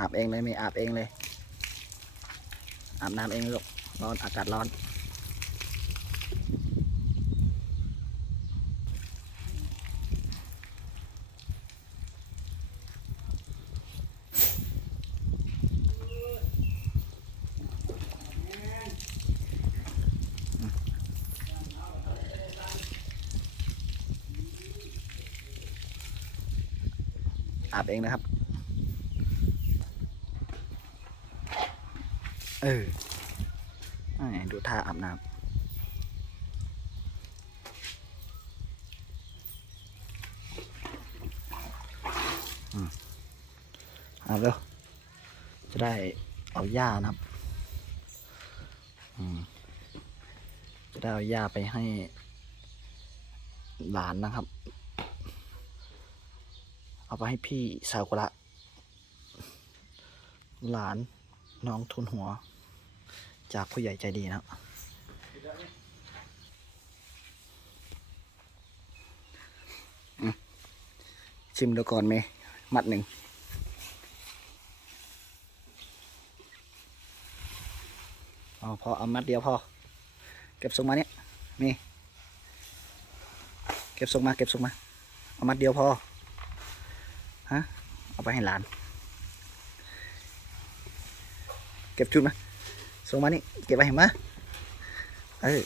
อาบเองเลยมีอาบเองเลย อาบน้ำเองลูกร้อนอากาศร้อนอาบเองนะครับ เออดูท่าอาบน้ำอาบแล้ว จะได้เอาหญ้านะครับจะได้เอาหญ้าไปให้หลานนะครับ เอาไปให้พี่ซากุระหลาน น้องทุนหัว จากผู้ใหญ่ใจดีนะครับอืมชิมดูก่อนไหมมัดหนึ่งเอาพอเอามัดเดียวพอ เก็บส่งมาเนี่ยนี่เก็บส่งมาเก็บส่งมา เอามัดเดียวพอ ฮะ เอาไปให้หลาน เก็บชุดมาส่งมานี่เก็บไปเห็นไหมเออ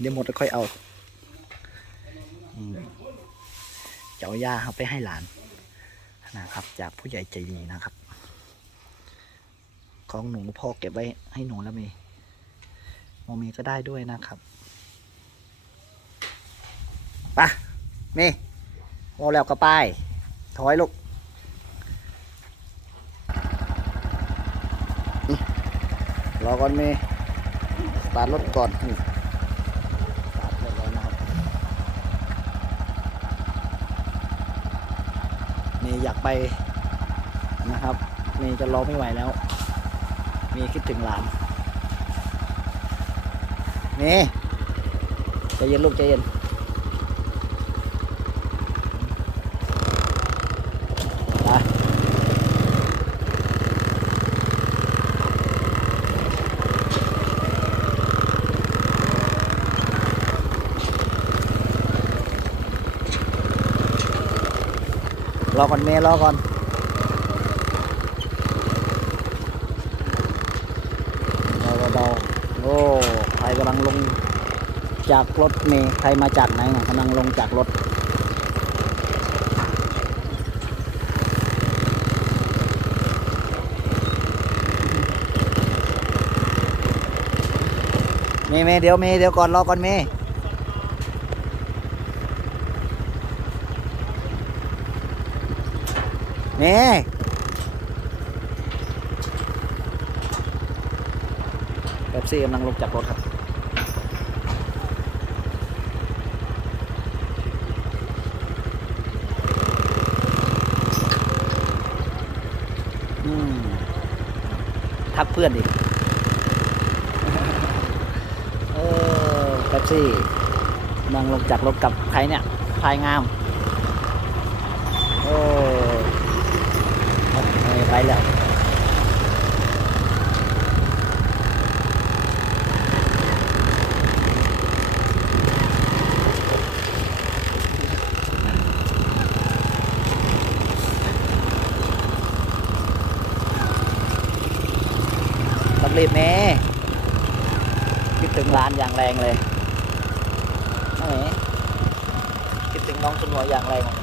เดี๋ยวหมดแล้วค่อยเอาจะเอายาเอาไปให้หลานนะครับ จากผู้ใหญ่ใจดีนะครับ ของหนูพ่อเก็บไว้ให้หนูแล้วมย์โมเมย์ก็ได้ด้วยนะครับไปะเมย์โอแล้วก็ไปถอยลูกอื้อ รอก่อนเมย์สตาร์ทรถก่อนนี่สตาร์ทรถแล้วนะครับเมย์อยากไปนะครับเมย์จะรอไม่ไหวแล้วเมย์คิดถึงหลานเมย์ใจเย็นลูกใจเย็น รอก่อนเมย์รอก่อนเบาๆโอ้ใครกำลังลงจากรถเมย์ใครมาจากไหนนะกำลังลงจากรถเมย์เมย์เดี๋ยวเมย์เดี๋ยวก่อนรอก่อนเมย์ เมย์แป๊บซี่กำลังลงจากรถครับทักเพื่อนอีกเออแป๊บซี่กำลังลงจากรถกับใครเนี่ยพายงาม โอ้เอา ไปแล้วต้องรีบเมคิดถึงร้านอย่างแรงเลยน้องเอ๋คิดถึงน้องชุนหัวอย่างแรง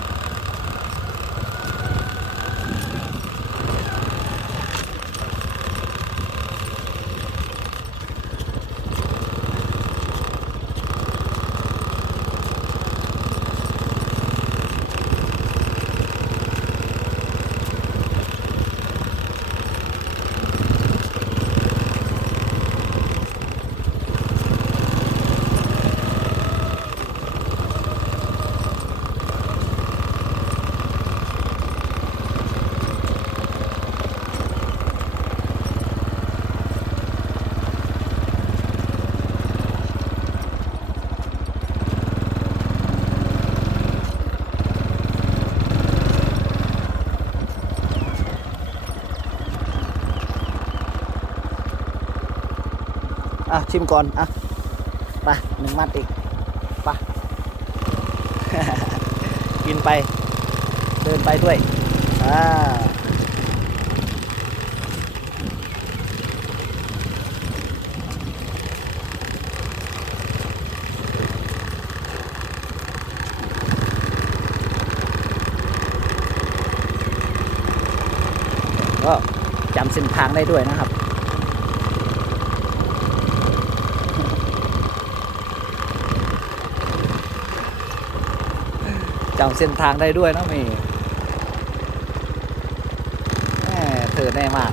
ชิมก่อน อะไปหนึ่งมัดอีกไปกินไป เดินไปด้วย อ่าก็จำเส้นทางได้ด้วยนะครับ จำเส้นทางได้ด้วยนะมย์แหม่เธอแน่มาก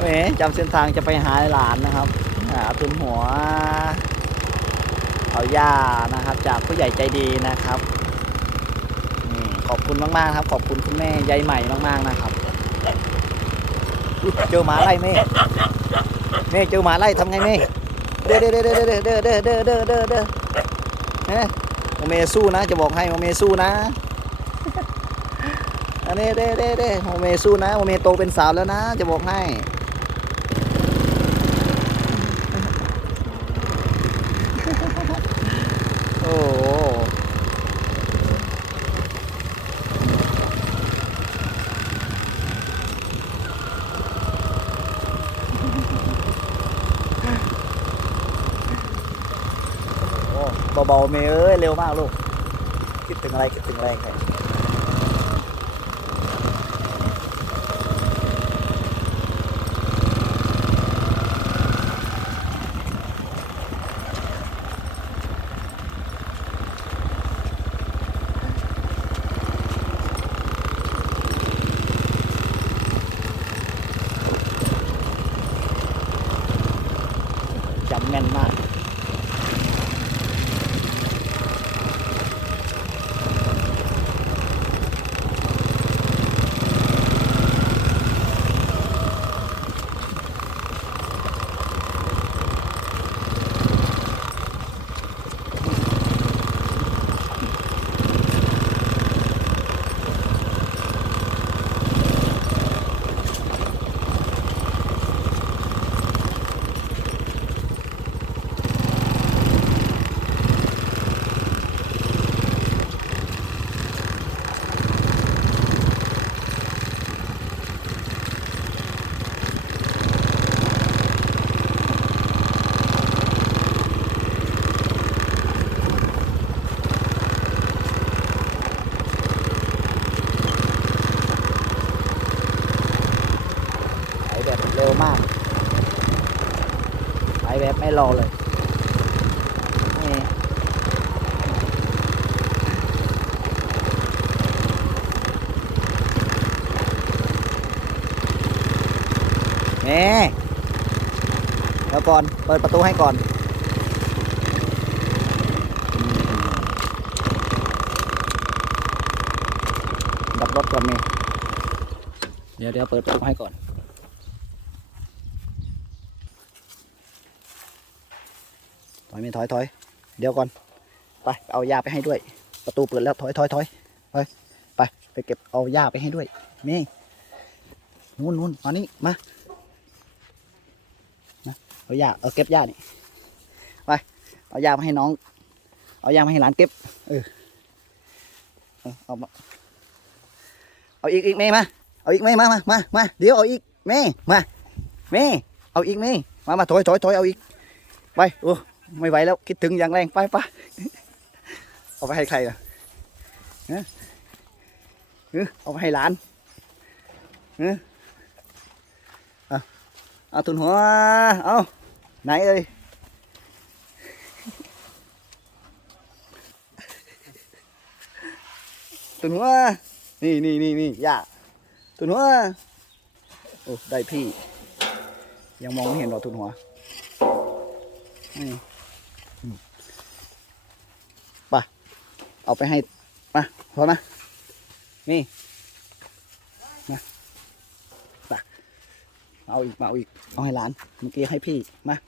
เมจำเส้นทางจะไปหาหลานนะครับหาทุนหัว เอาย่านะครับ จากผู้ใหญ่ใจดีนะครับนี่ขอบคุณมาก ๆ ครับ ขอบคุณคุณแม่ยายใหม่มาก ๆ นะครับ เจอหมาไล่เม่เม่เจอหมาไล่ทำไงเม่เด้อเด้อเด้อเด้อเด้อเด้อเด้อเด้อเด้อเด้อเด้อเฮ้ยโมเมสู้นะ จะบอกให้โมเมสู้นะอันนี้เด้อเด้อเด้อโมเมสู้นะโมเมโตเป็นสาวแล้วนะ จะบอกให้ โอ้โหโอ้ เบาๆเมย์เอ้ยเร็วมากลูก คิดถึงอะไรคิดถึงแรงใครจำแม่นมาก ไปแบบเร็วมาก ไปแบบไม่รอเลยนี่ นี่เดี๋ยวก่อน เปิดประตูให้ก่อนดับรถก่อนนี่เดี๋ยวเดี๋ยวเปิดประตูให้ก่อน ถอยไม่ถอยถอย เดี๋ยวก่อน ไป เอายาไปให้ด้วย ประตูเปิดแล้ว ถอยถอยถอยไปไป ไปเก็บเอายาไปให้ด้วยนี่นู่นนู่นมานี่มา เอายาเอาเก็บยานี่ไปเอายามาให้น้อง เอายามาให้หลานเก็บ เออเอามาเอาอีกอีกเมย์มาเอาอีกเมย์มามามามาเดี๋ยวเอาอีกเมย์มาเมย์เอาอีกเมย์มามาถอยถอยถอยเอาอีกไปโอ้ไม่ไหวแล้วคิดถึงอย่างแรงไปไปเอาไปให้ใครล่ะเนเออเอาไปให้หลานเออ เอาทุนหัว เอาไหนเอ้ยตุนหัว นี่นี่นี่นี่ยาตุนหัว โอ้ ได้พี่ ยังมองไม่เห็นหรอตุนหัว นี่เอาไปให้มาพอนะ นี่ เอาอีกมาเอาอีก เอาให้หลาน เมื่อกี้ให้พี่ มาน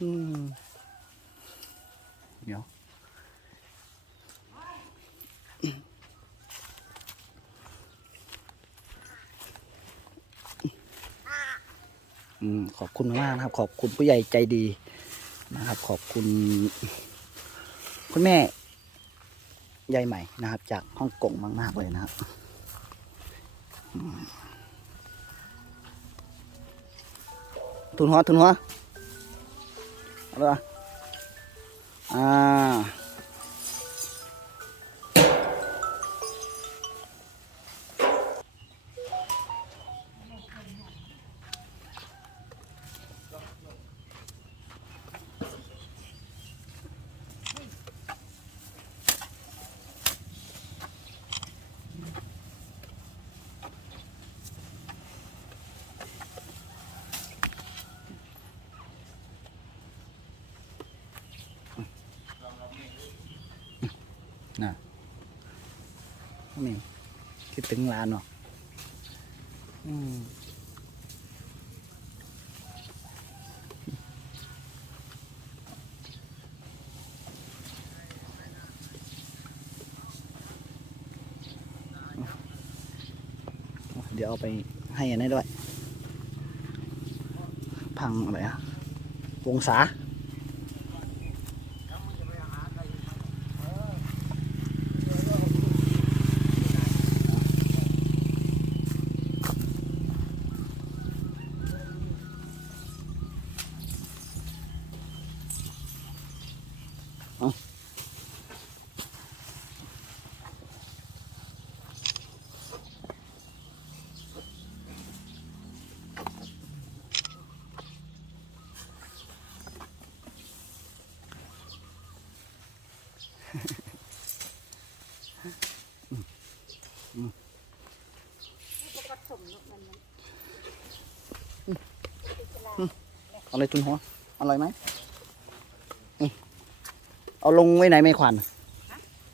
อืเดี๋ยวอืขอบคุณมากนะครับ ขอบคุณผู้ใหญ่ใจดีนะครับ ขอบคุณ คุณแม่ ใยใหม่นะครับ จากฮ่องกงมาก ๆ เลยนะครับทุนหัวทุนหัวเอาไปวะอ่า นี่คิดถึงร้านเนาะอืมเดี๋ยวเอาไปให้อันนี้ด้วย พังอะไรอะวงศา อาเลยทุนหัว อร่อยไหมนี่เอาลงไว้ไหนไม่ควัน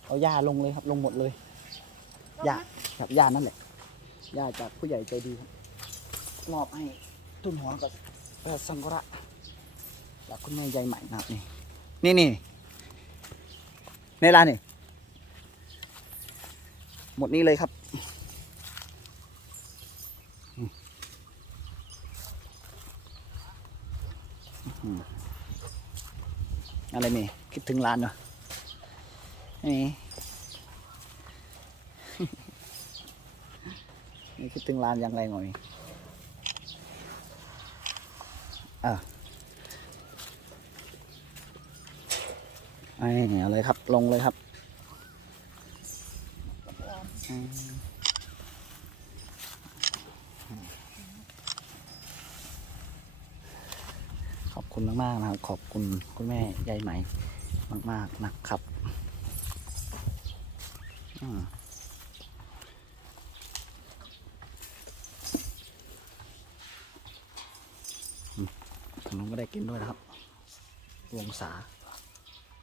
เอาหญ้าลงเลยครับลงหมดเลยหญ้าครับหญ้านั่นแหละหญ้าจากผู้ใหญ่ใจดีครับมอบให้ทุนหัวกับเอ่อสังกระจากคุณแม่ยายใหม่นะครับนี่นี่นี่ในร้านนี่หมดนี้เลยครับ อะไรเมย์คิดถึงร้านเนาะนี่นี่คิดถึงร้านอย่างไรหน่อยอะไอ้เอาเลยครับ ลงเลยครับอืมขอบ คุณมากๆนะครับ ขอบคุณคุณแม่ยายไหมมาก ๆนะครับอืมอืมขนมก็ได้กินด้วยนะครับ วงศา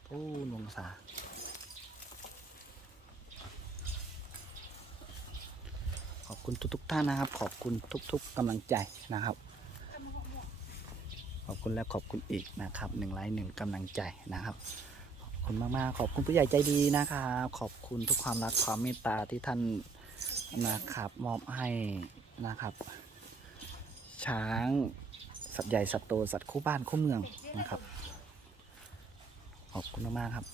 โอ้วงศาขอบคุณทุกๆท่านนะครับ ขอบคุณทุก ๆกำลังใจนะครับ อบคุณและขอบคุณอีกนะครับหนึ่งไลค์หนึ่งกำลังใจนะครับ ขอบคุณมากๆ ขอบคุณผู้ใหญ่ใจดีนะครับขอบคุณทุกความรักความเมตตาที่ท่านนะครับมอบให้นะครับ ช้างสัตว์ใหญ่สัตว์โตสัตว์คู่บ้านคู่เมืองนะครับ ขอบคุณมากๆครับ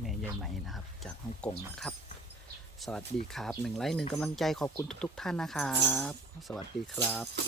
แม่ยายไหมนะครับ จากฮ่องกงนะครับ สวัสดีครับหนึ่งไลค์หนึ่งกำลังใจขอบคุณทุก ๆ ท่านนะครับ สวัสดีครับ